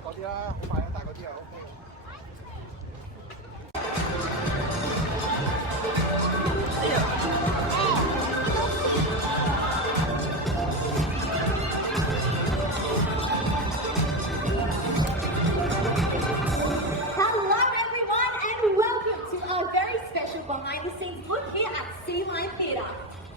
嗰啲啦，好快啊，大嗰啲啊 OK。Hello everyone and welcome to our very special behind the scenes look here at Sea Lion Theatre.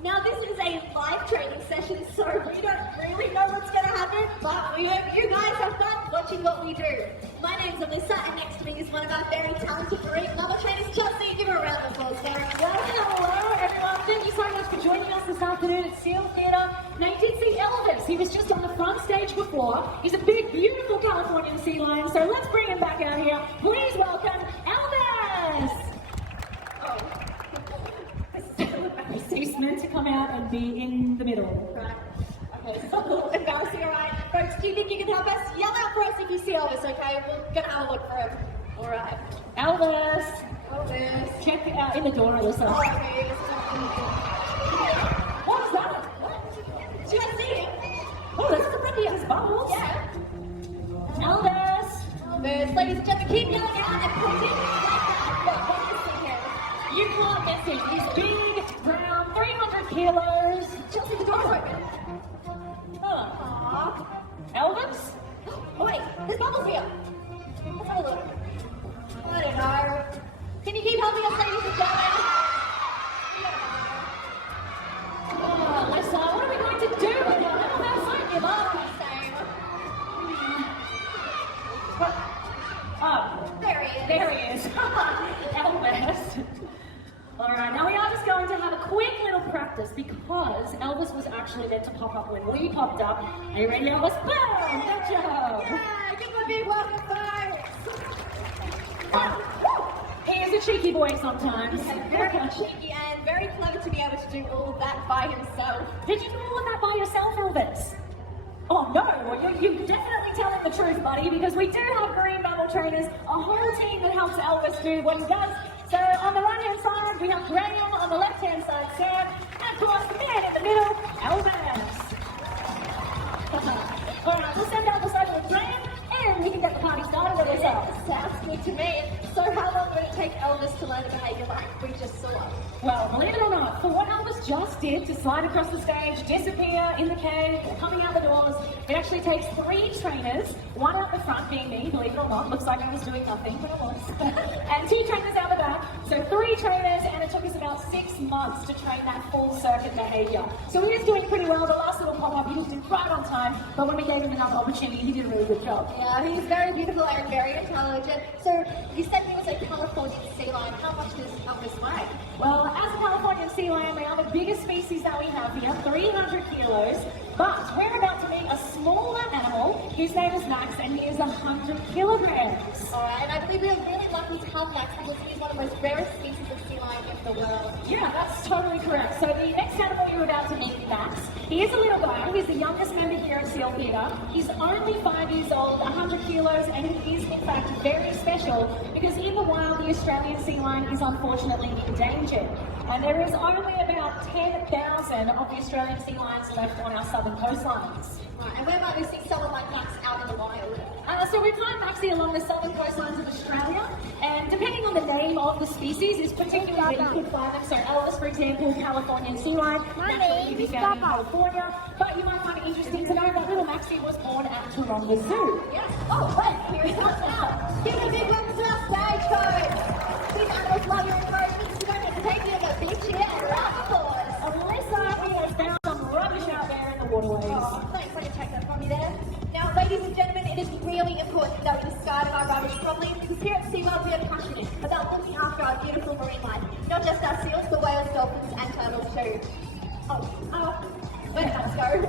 Now this is a live training session, so we don't really know what's going to happen, but we hope you guys have fun watching what we do. My name's Alyssa and next to me is one of our very talented marine level trainers, Chelsea. Give her a round of applause, Sarah. Well, hello everyone. Thank you so much for joining us this afternoon at Seal Theatre. Now you did see Elvis. He was just on the front stage before. He's a big, beautiful Californian sea lion, so let's bring him back out here. Please welcome Elvis! He's meant to come out and be in the middle. Right. Okay, so cool. Embarrassing, alright. Folks, do you think you can help us? Yell out for us if you see Elvis, okay? We're gonna have a look for him. Alright. Elvis! Elvis. Check in the door, Alyssa. Oh, okay. What was that? What? Do you guys see him? Oh, that's the pretty his bubbles. Yeah. Elvis! Elvis. Ladies and gentlemen, keep yelling out and pointing like that. Look, what do you see here? You can't miss him. He's big, brown, 300 kilos. Chelsea, the door's open. Huh. Elvis? Oh wait, there's bubbles here. Let's have a look. I don't know. Can you keep helping us, ladies and gentlemen? Oh, Alyssa, what are we going to do with you? Elvis, I give up. Same. Oh, There he is. there he is. Elvis. All right, now we are just going to have a quick little practice because Elvis was actually meant to pop up when we popped up. Are you ready, Elvis? Boom! Good job. Yeah, give him a big welcome, folks. He is a cheeky boy sometimes. Very cheeky and very clever to be able to do all of that by himself. Did you do all of that by yourself, Elvis? Oh no, well, you're definitely telling the truth, buddy, because we do have marine mammal trainers, a whole team that helps Elvis do what he does. So on the right-hand side, we have Graham, on the left-hand side, Sam, and of course, the man in the middle, Elvis. All right, we'll send Elvis over to Graham, and we can get the party started with ourselves. Sounds good to me. So how long would it take Elvis to learn a behaviour like we just saw? Well, believe it or not, for what Elvis just did to slide across the stage, disappear in the cave, or coming out the doors, it actually takes 3 trainers, one out the front being me, believe it or not, looks like I was doing nothing, but I was, and 2 trainers out the back, so 3 trainers, and it took us about 6 months to train that full circuit behaviour. So he is doing pretty well. The last little pop-up he did right on time, but when we gave him another opportunity, he did a really good job. Yeah, he's very beautiful and very intelligent. So you said he was a Californian sea lion. How much does Elvis weigh? Well, as a Californian sea lion, they are the biggest species that we have here, 300 kilos. But we're about to meet a smaller animal. His name is Max, and he is 100 kilograms. Alright, and I believe we are really lucky to have Max because he's one of the most rarest species of sea lion in the world. Yeah, that's totally correct. So the next animal you're about to meet is Max. He is a little guy. He's the youngest member here at Seal Theatre. He's only 5 years old, 100 kilos, and he is in fact very special because in the wild, the Australian sea lion is unfortunately endangered. And there is only about 10,000 of the Australian sea lions left on our southern coastlines. Right, and where might we see someone like Max out in the wild? So we find Maxie along the southern coastlines of Australia, and depending on the name of the species is particularly where you could find them. So Elvis, for example, Californian sea lion, naturally you'd be found in California, but you might find it interesting to know that little Maxie was born at Taronga Zoo. Yes. Oh, wait, here he comes now. Give him a big welcome to our stage, folks. These animals love your encouragement, so you don't have to take me on a big chair. Round of applause. Alyssa, we have found some rubbish out there in the waterways. Oh, thanks, I can check that from you there. Now, ladies and gentlemen, it is really important that we discard our rubbish properly because here at SeaWorld we are passionate about looking after our beautiful marine life. Not just our seals, but whales, dolphins, and turtles too. Where did Max go?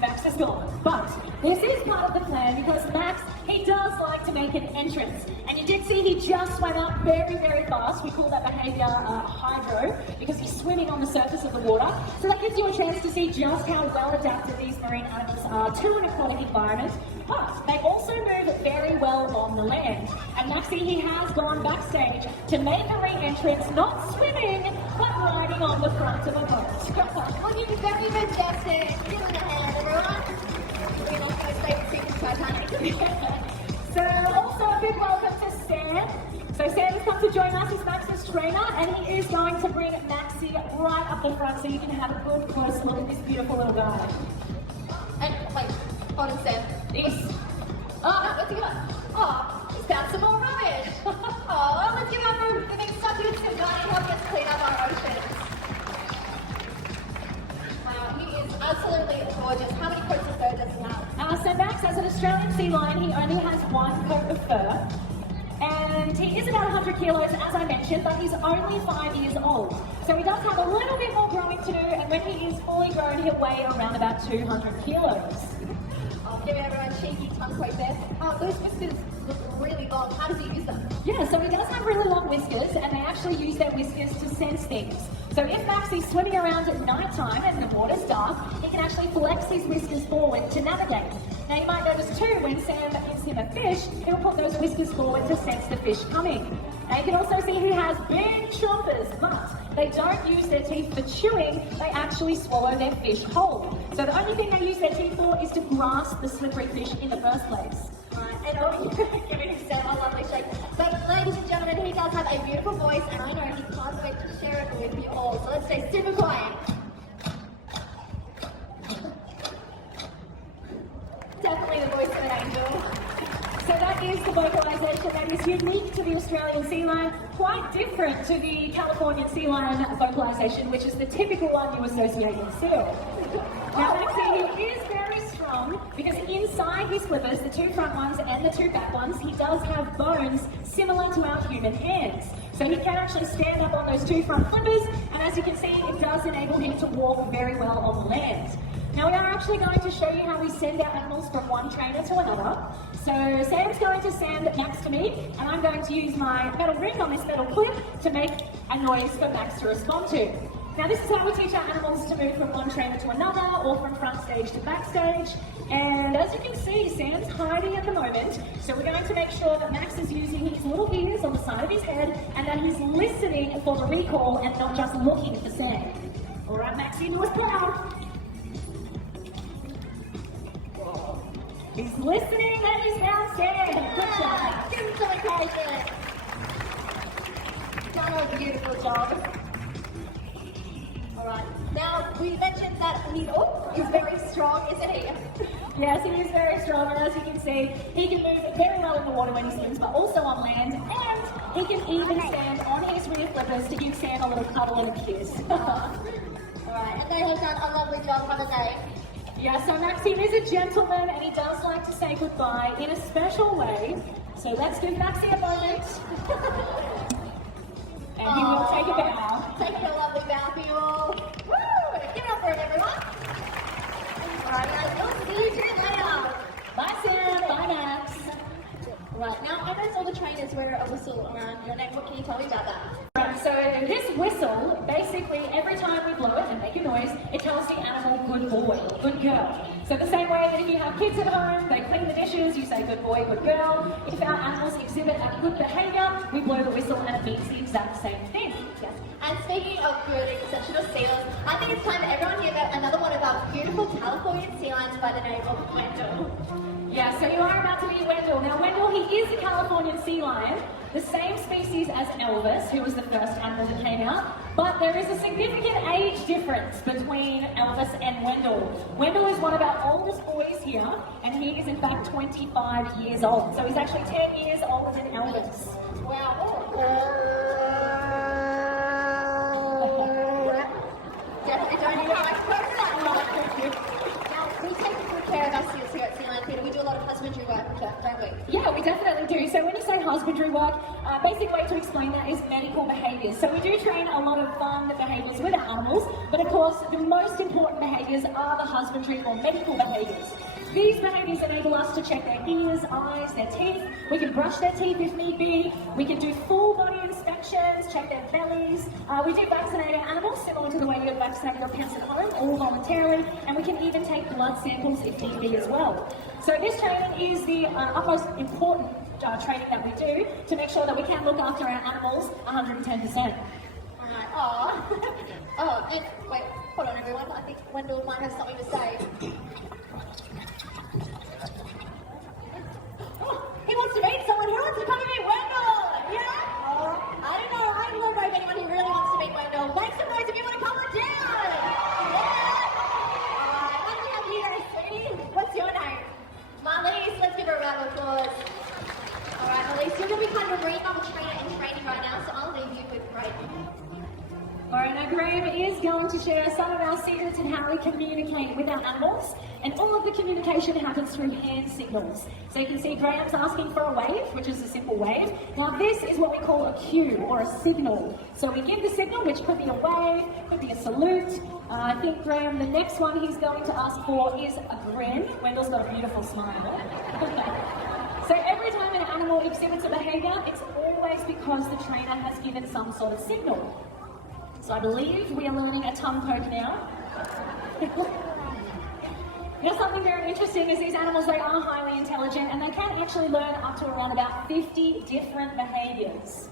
Max is gone. But this is part of the plan because Max, he does like to make an entrance. And you did see he just went up very, very fast. We call that behaviour hydro because he's swimming on the surface of the water. So that gives you a chance to see just how well adapted these marine animals are to an aquatic environment. But they also move very well on the land. And Maxie, he has gone backstage to make a re-entrance, not swimming, but riding on the front of a boat. Looking very majestic. Give him a hand, everyone. We're not going to stay with Titanic. So also a big welcome to Sam. So Sam has come to join us as Max's trainer, and he is going to bring Maxie right up the front so you can have a good close look at this beautiful little guy. And wait, hold on, Sam. Yes. Oh, what's he got? Oh, he's found some more rubbish. Oh, let's give up for giving such a good guy and helping us clean up our oceans. Wow, he is absolutely gorgeous. How many coats of fur does he have? So Max, as an Australian sea lion, he only has one coat of fur. And he is about 100 kilos, as I mentioned, but he's only 5 years old. So he does have a little bit more growing to do, and when he is fully grown, he'll weigh around about 200 kilos. Oh, giving everyone a cheeky tongue poke there. Oh, those whiskers look really long. How does he use them? Yeah, so he does have really long whiskers, and they actually use their whiskers to sense things. So if Maxie's swimming around at night time and the water's dark, he can actually flex his whiskers forward to navigate. Now you might notice too, when Sam gives him a fish, he'll put those whiskers forward to sense the fish coming. Now you can also see he has big chompers, but they don't use their teeth for chewing, they actually swallow their fish whole. So the only thing they use their teeth for is to grasp the slippery fish in the first place. And giving himself a lovely shake. But ladies and gentlemen, he does have a beautiful voice, and I know he can't wait to share it with you all. So let's stay super quiet. Definitely the voice of an angel. So that is the vocalisation that is unique to the Australian sea lion, quite different to the Californian sea lion vocalisation, which is the typical one you associate with Seal. Now Maxie, he is very strong because inside his flippers, the two front ones and the two back ones, he does have bones similar to our human hands. So he can actually stand up on those two front flippers, and as you can see, it does enable him to walk very well on the land. Now we are actually going to show you how we send our animals from one trainer to another. So Sam's going to send Max to me, and I'm going to use my metal ring on this metal clip to make a noise for Max to respond to. Now this is how we teach our animals to move from one trainer to another, or from front stage to backstage. And as you can see, Sam's hiding at the moment, so we're going to make sure that Max is using his little ears on the side of his head, and that he's listening for the recall and not just looking for Sam. All right, Maxie, do us proud. He's listening and he's now Sam. Good job. Give him some occasion. Done a beautiful job. Alright, now we mentioned that he's very strong, isn't he? Yes, he is very strong, and as you can see, he can move very well in the water when he swims, but also on land, and he can even stand on his rear flippers to give Sam a little cuddle and a kiss. Alright, and they have done a lovely job, haven't they? Yeah, so Maxime is a gentleman, and he does like to say goodbye in a special way. So let's give Maxie a moment. And he will take a bow. Taking a lovely bow for you all. Woo! Give it up for him, everyone. Alright, guys, we'll see you soon later. Bye, Sam. Bye, Max. Right, now I noticed all the trainers wear a whistle around your neck. What can you tell me about that? Right, so this whistle, basically every time we blow it and make a noise, it tells the animal good boy, good girl. So the same way that if you have kids at home, they clean the dishes, you say good boy, good girl. If our animals exhibit a good behaviour, we blow the whistle and it means the exact same thing. Yes. And speaking of good exceptional seals, I think it's time for everyone here about another one of our beautiful Californian sea lions by the name of Wendell. Yeah, so you are about to meet Wendell. Now Wendell, he is a Californian sea lion, the same species as Elvis, who was the first animal that came out, but there is a significant age difference between Elvis and Wendell. Wendell is one of our oldest boys here, and he is in fact 25 years old. So he's actually 10 years older than Elvis. Wow. Definitely don't need to Now, we take good care of our seals here at Sea Lion Theatre. We do a lot of husbandry work, don't we? Yeah, we definitely do. So when you say husbandry work, basic way to explain that is medical behaviours. So we do train a lot of fun behaviours with our animals, but of course the most important behaviours are the husbandry or medical behaviours. These behaviours enable us to check their ears, eyes, their teeth. We can brush their teeth if need be. We can do full body inspections, check their bellies. We do vaccinate our animals similar to the way you would vaccinate your pets at home, all voluntarily. And we can even take blood samples if need be as well. So this training is the utmost important training that we do to make sure that we can look after our animals 110%. Alright, oh, and wait, hold on everyone. I think Wendell might have something to say. Oh, he wants is going to share some of our secrets in how we communicate with our animals. And all of the communication happens through hand signals. So you can see Graham's asking for a wave, which is a simple wave. Now this is what we call a cue or a signal. So we give the signal, which could be a wave, could be a salute. I think Graham, the next one he's going to ask for is a grin. Wendell's got a beautiful smile. So every time an animal exhibits a behaviour, it's always because the trainer has given some sort of signal. So I believe we are learning a tongue poke now. You know, something very interesting is these animals, they are highly intelligent and they can actually learn up to around about 50 different behaviours.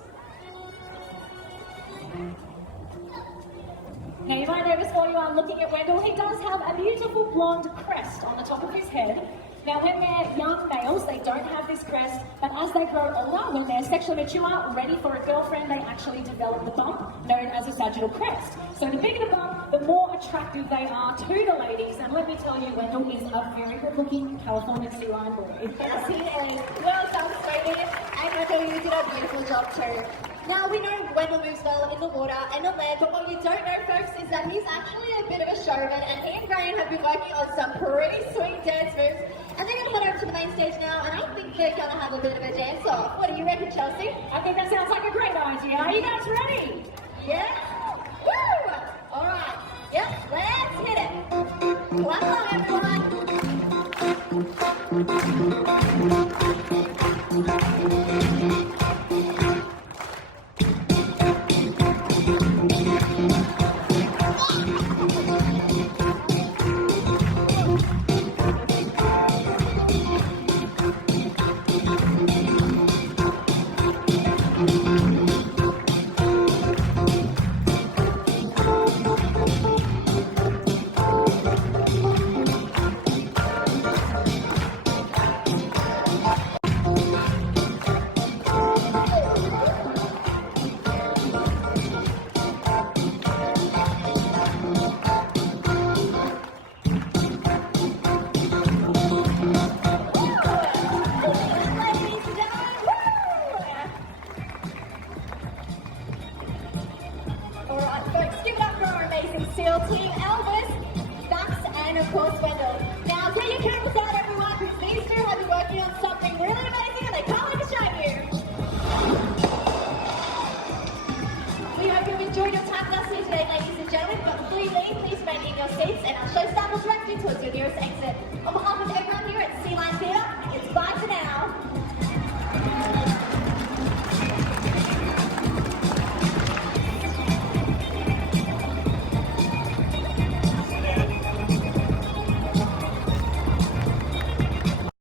Now you might notice while you are looking at Wendell, he does have a beautiful blonde crest on the top of his head. Now when they're young males, they don't have this crest, but as they grow older, when they're sexually mature, ready for a girlfriend, they actually develop the bump known as a sagittal crest. So the bigger the bump, the more attractive they are to the ladies. And let me tell you, Wendell is a very good-looking Californian sea lion boy. Yes, he is. Well done, sweetie. And Wendell, you did a beautiful job too. Now, we know Wendell moves well in the water and on land, but what you don't know, folks, is that he's actually a bit of a showman, and he and Graham have been working on some pretty sweet dance moves, and they're going to head over to the main stage now, and I think they're going to have a bit of a dance-off. What do you reckon, Chelsea? I think that sounds like a great idea. Are you guys ready? Yeah? Woo! All right. Yep, let's hit it. Clap along, everyone. SEAL team, Elvis, Max, and of course Wendell. Now get your cameras out, everyone, because these two have been working on something really amazing and they can't wait to show you. We hope you've enjoyed your time with us here today, ladies and gentlemen, but before you leave, please remain in your seats and our show start will direct you towards your nearest exit. On behalf of everyone here at Sea Lion Theatre, it's bye for now.